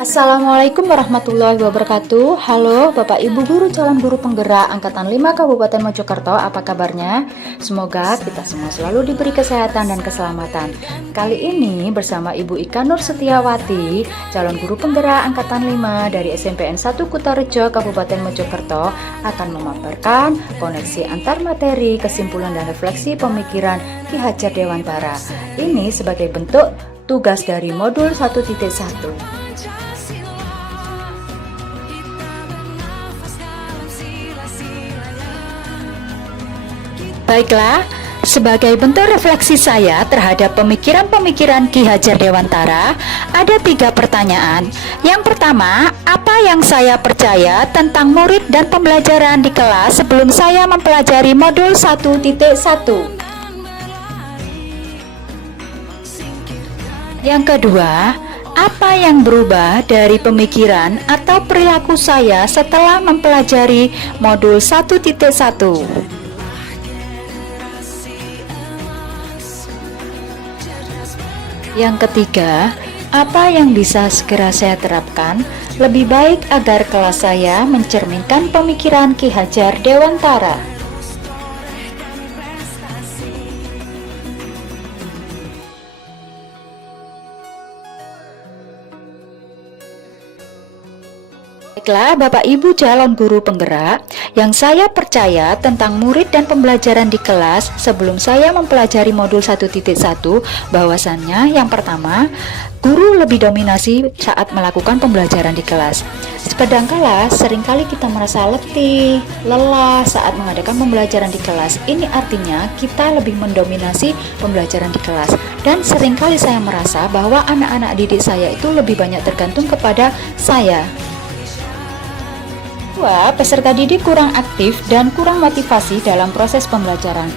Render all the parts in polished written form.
Assalamualaikum warahmatullahi wabarakatuh. Halo Bapak Ibu Guru calon guru penggerak Angkatan 5 Kabupaten Mojokerto, apa kabarnya? Semoga kita semua selalu diberi kesehatan dan keselamatan. Kali ini bersama Ibu Ika Nur Setiawati, calon guru penggerak Angkatan 5 dari SMPN 1 Kutorejo, Kabupaten Mojokerto, akan memaparkan koneksi antar materi, kesimpulan dan refleksi pemikiran Ki Hajar Dewantara. Ini sebagai bentuk tugas dari modul 1.1. Baiklah, sebagai bentuk refleksi saya terhadap pemikiran-pemikiran Ki Hajar Dewantara, ada 3 pertanyaan. Yang pertama, apa yang saya percaya tentang murid dan pembelajaran di kelas sebelum saya mempelajari modul 1.1? Yang kedua, apa yang berubah dari pemikiran atau perilaku saya setelah mempelajari modul 1.1? Yang ketiga, apa yang bisa segera saya terapkan lebih baik agar kelas saya mencerminkan pemikiran Ki Hajar Dewantara? Baiklah Bapak Ibu calon guru penggerak, yang saya percaya tentang murid dan pembelajaran di kelas sebelum saya mempelajari modul 1.1, bahwasannya yang pertama, guru lebih dominasi saat melakukan pembelajaran di kelas. Kadangkala seringkali kita merasa letih, lelah saat mengadakan pembelajaran di kelas. Ini artinya kita lebih mendominasi pembelajaran di kelas. Dan seringkali saya merasa bahwa anak-anak didik saya itu lebih banyak tergantung kepada saya. Kedua, peserta didik kurang aktif dan kurang motivasi dalam proses pembelajaran.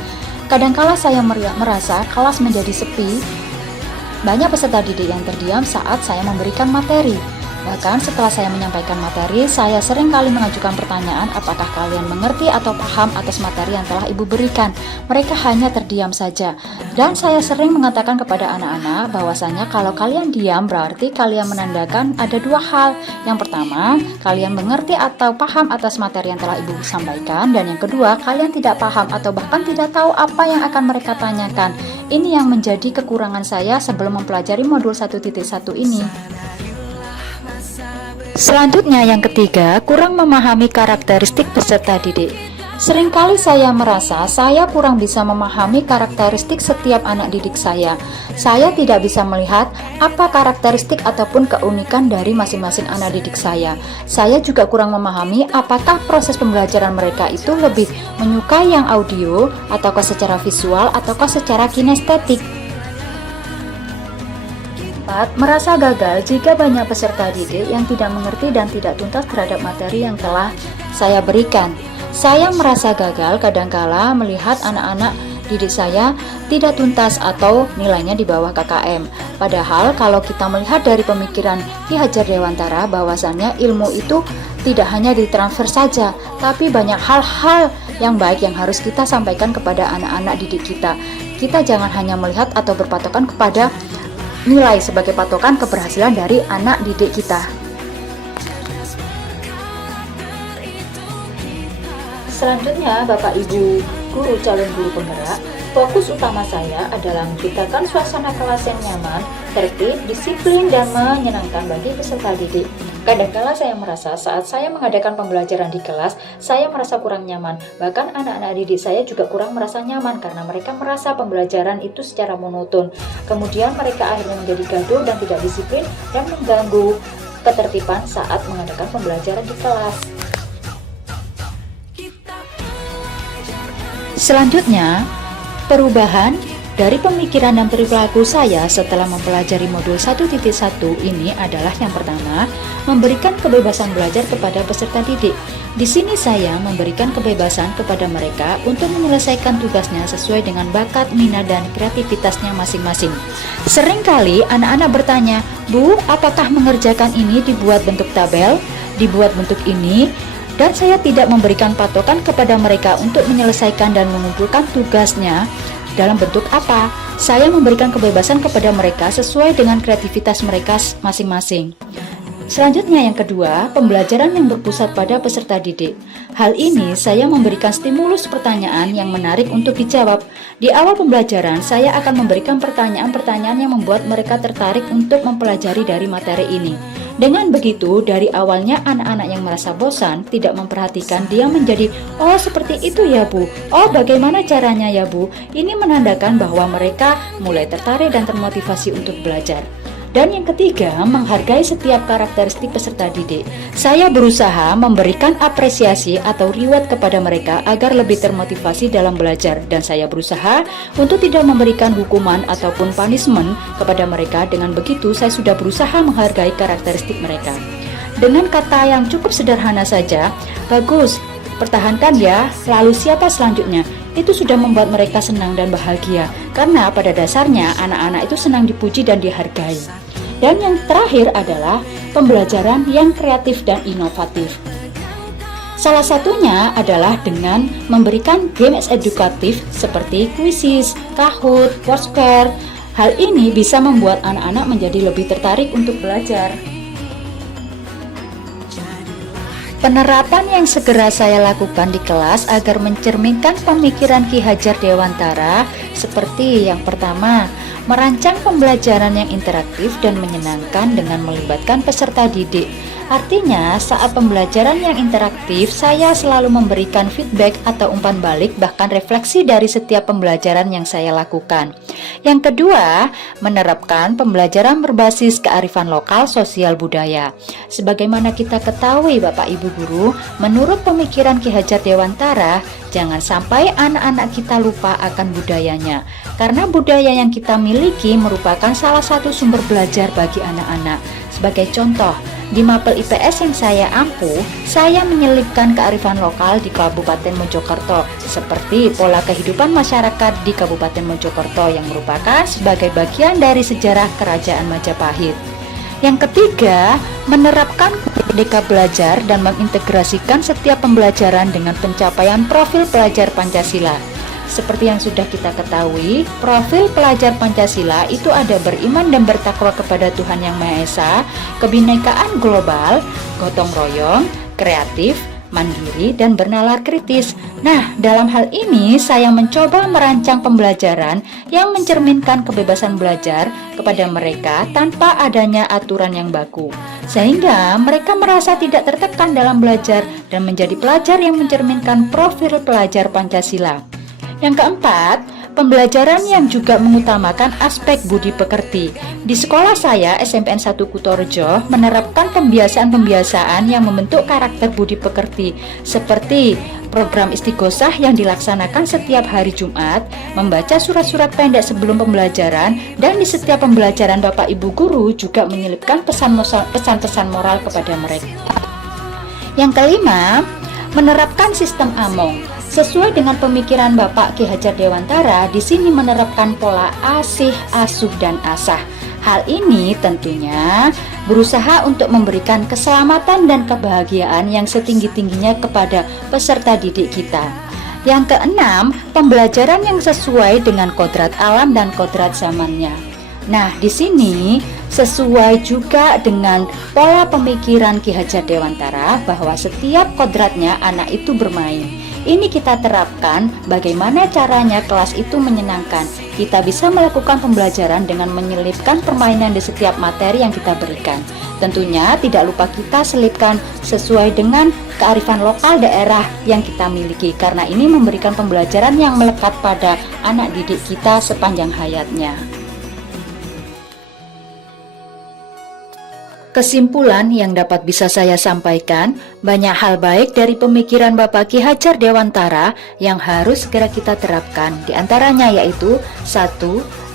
Kadangkala saya merasa kelas menjadi sepi, banyak peserta didik yang terdiam saat saya memberikan materi. Bahkan setelah saya menyampaikan materi, saya sering kali mengajukan pertanyaan apakah kalian mengerti atau paham atas materi yang telah ibu berikan. Mereka hanya terdiam saja. Dan saya sering mengatakan kepada anak-anak bahwasanya kalau kalian diam berarti kalian menandakan ada 2 hal. Yang pertama, kalian mengerti atau paham atas materi yang telah ibu sampaikan. Dan yang kedua, kalian tidak paham atau bahkan tidak tahu apa yang akan mereka tanyakan. Ini yang menjadi kekurangan saya sebelum mempelajari modul 1.1 ini. Selanjutnya yang ketiga, kurang memahami karakteristik peserta didik. Seringkali saya merasa saya kurang bisa memahami karakteristik setiap anak didik saya. Saya tidak bisa melihat apa karakteristik ataupun keunikan dari masing-masing anak didik saya. Saya juga kurang memahami apakah proses pembelajaran mereka itu lebih menyukai yang audio, ataukah secara visual, ataukah secara kinestetik. Merasa gagal jika banyak peserta didik yang tidak mengerti dan tidak tuntas terhadap materi yang telah saya berikan. Saya merasa gagal kadangkala melihat anak-anak didik saya tidak tuntas atau nilainya di bawah KKM. Padahal kalau kita melihat dari pemikiran Ki Hajar Dewantara bahwasannya ilmu itu tidak hanya ditransfer saja, tapi banyak hal-hal yang baik yang harus kita sampaikan kepada anak-anak didik kita. Kita jangan hanya melihat atau berpatokan kepada nilai sebagai patokan keberhasilan dari anak didik kita. Selanjutnya, Bapak Ibu guru calon guru penggerak, fokus utama saya adalah menciptakan suasana kelas yang nyaman, tertib, disiplin, dan menyenangkan bagi peserta didik. Kadangkala saya merasa saat saya mengadakan pembelajaran di kelas, saya merasa kurang nyaman. Bahkan anak-anak didik saya juga kurang merasa nyaman karena mereka merasa pembelajaran itu secara monoton. Kemudian mereka akhirnya menjadi gaduh dan tidak disiplin dan mengganggu ketertiban saat mengadakan pembelajaran di kelas. Selanjutnya, perubahan dari pemikiran dan perilaku saya setelah mempelajari modul 1.1 ini adalah yang pertama, memberikan kebebasan belajar kepada peserta didik. Di sini saya memberikan kebebasan kepada mereka untuk menyelesaikan tugasnya sesuai dengan bakat, minat, dan kreativitasnya masing-masing. Seringkali anak-anak bertanya, "Bu, apakah mengerjakan ini dibuat bentuk tabel, dibuat bentuk ini?" Dan saya tidak memberikan patokan kepada mereka untuk menyelesaikan dan mengumpulkan tugasnya dalam bentuk apa. Saya memberikan kebebasan kepada mereka sesuai dengan kreativitas mereka masing-masing. Selanjutnya yang kedua, pembelajaran yang berpusat pada peserta didik. Hal ini saya memberikan stimulus pertanyaan yang menarik untuk dijawab. Di awal pembelajaran, saya akan memberikan pertanyaan-pertanyaan yang membuat mereka tertarik untuk mempelajari dari materi ini. Dengan begitu, dari awalnya anak-anak yang merasa bosan, tidak memperhatikan, dia menjadi, "Oh, seperti itu ya Bu. Oh, bagaimana caranya ya Bu?" Ini menandakan bahwa mereka mulai tertarik dan termotivasi untuk belajar. Dan yang ketiga, menghargai setiap karakteristik peserta didik. Saya berusaha memberikan apresiasi atau reward kepada mereka agar lebih termotivasi dalam belajar, dan saya berusaha untuk tidak memberikan hukuman ataupun punishment kepada mereka. Dengan begitu, saya sudah berusaha menghargai karakteristik mereka. Dengan kata yang cukup sederhana saja, "Bagus, pertahankan ya, lalu siapa selanjutnya?" Itu sudah membuat mereka senang dan bahagia, karena pada dasarnya anak-anak itu senang dipuji dan dihargai. Dan yang terakhir adalah pembelajaran yang kreatif dan inovatif. Salah satunya adalah dengan memberikan games edukatif seperti kuisis, Kahoot, Foursquare. Hal ini bisa membuat anak-anak menjadi lebih tertarik untuk belajar. Penerapan yang segera saya lakukan di kelas agar mencerminkan pemikiran Ki Hajar Dewantara seperti yang pertama, merancang pembelajaran yang interaktif dan menyenangkan dengan melibatkan peserta didik. Artinya, saat pembelajaran yang interaktif, saya selalu memberikan feedback atau umpan balik, bahkan refleksi dari setiap pembelajaran yang saya lakukan. Yang kedua, menerapkan pembelajaran berbasis kearifan lokal sosial budaya. Sebagaimana kita ketahui Bapak Ibu Guru, menurut pemikiran Ki Hajar Dewantara, jangan sampai anak-anak kita lupa akan budayanya. Karena budaya yang kita miliki merupakan salah satu sumber belajar bagi anak-anak. Sebagai contoh, di Mapel IPS yang saya ampuh, saya menyelipkan kearifan lokal di Kabupaten Mojokerto, seperti pola kehidupan masyarakat di Kabupaten Mojokerto yang merupakan sebagai bagian dari sejarah Kerajaan Majapahit. Yang ketiga, menerapkan Merdeka Belajar dan mengintegrasikan setiap pembelajaran dengan pencapaian profil pelajar Pancasila. Seperti yang sudah kita ketahui, profil pelajar Pancasila itu ada beriman dan bertakwa kepada Tuhan Yang Maha Esa, kebinekaan global, gotong royong, kreatif, mandiri, dan bernalar kritis. Nah, dalam hal ini saya mencoba merancang pembelajaran yang mencerminkan kebebasan belajar kepada mereka tanpa adanya aturan yang baku, sehingga mereka merasa tidak tertekan dalam belajar dan menjadi pelajar yang mencerminkan profil pelajar Pancasila. Yang keempat, pembelajaran yang juga mengutamakan aspek budi pekerti. Di sekolah saya, SMPN 1 Kutorejo, menerapkan pembiasaan-pembiasaan yang membentuk karakter budi pekerti, seperti program istighosah yang dilaksanakan setiap hari Jumat, membaca surat-surat pendek sebelum pembelajaran, dan di setiap pembelajaran Bapak Ibu Guru juga menyelipkan pesan-pesan moral kepada mereka. Yang kelima, menerapkan sistem AMONG. Sesuai dengan pemikiran Bapak Ki Hajar Dewantara, di sini menerapkan pola asih, asuh, dan asah. Hal ini tentunya berusaha untuk memberikan keselamatan dan kebahagiaan yang setinggi-tingginya kepada peserta didik kita. Yang keenam, pembelajaran yang sesuai dengan kodrat alam dan kodrat zamannya. Nah, di sini sesuai juga dengan pola pemikiran Ki Hajar Dewantara bahwa setiap kodratnya anak itu bermain. Ini kita terapkan bagaimana caranya kelas itu menyenangkan. Kita bisa melakukan pembelajaran dengan menyelipkan permainan di setiap materi yang kita berikan. Tentunya tidak lupa kita selipkan sesuai dengan kearifan lokal daerah yang kita miliki, karena ini memberikan pembelajaran yang melekat pada anak didik kita sepanjang hayatnya. Kesimpulan yang dapat bisa saya sampaikan, banyak hal baik dari pemikiran Bapak Ki Hajar Dewantara yang harus segera kita terapkan. Di antaranya yaitu 1.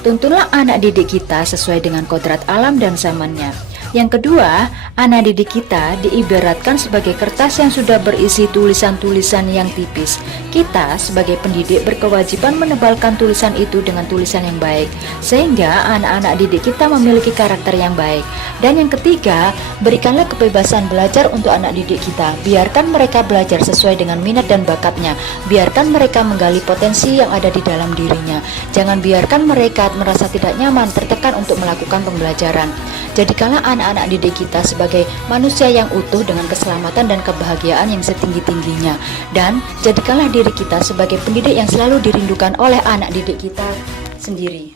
Tuntunlah anak didik kita sesuai dengan kodrat alam dan zamannya. Yang kedua, anak didik kita diibaratkan sebagai kertas yang sudah berisi tulisan-tulisan yang tipis. Kita sebagai pendidik berkewajiban menebalkan tulisan itu dengan tulisan yang baik, sehingga anak-anak didik kita memiliki karakter yang baik. Dan yang ketiga, berikanlah kebebasan belajar untuk anak didik kita. Biarkan mereka belajar sesuai dengan minat dan bakatnya. Biarkan mereka menggali potensi yang ada di dalam dirinya. Jangan biarkan mereka merasa tidak nyaman, tertekan untuk melakukan pembelajaran. Jadikanlah anak-anak didik kita sebagai manusia yang utuh dengan keselamatan dan kebahagiaan yang setinggi-tingginya. Dan jadikanlah diri kita sebagai pendidik yang selalu dirindukan oleh anak didik kita sendiri.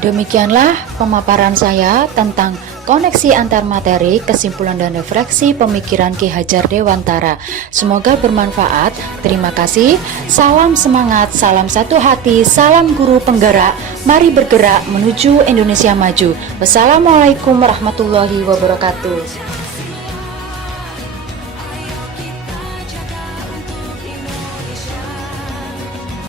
Demikianlah pemaparan saya tentang koneksi antar materi, kesimpulan dan refleksi pemikiran Ki Hajar Dewantara. Semoga bermanfaat. Terima kasih. Salam semangat, salam satu hati, salam guru penggerak. Mari bergerak menuju Indonesia maju. Wassalamualaikum warahmatullahi wabarakatuh.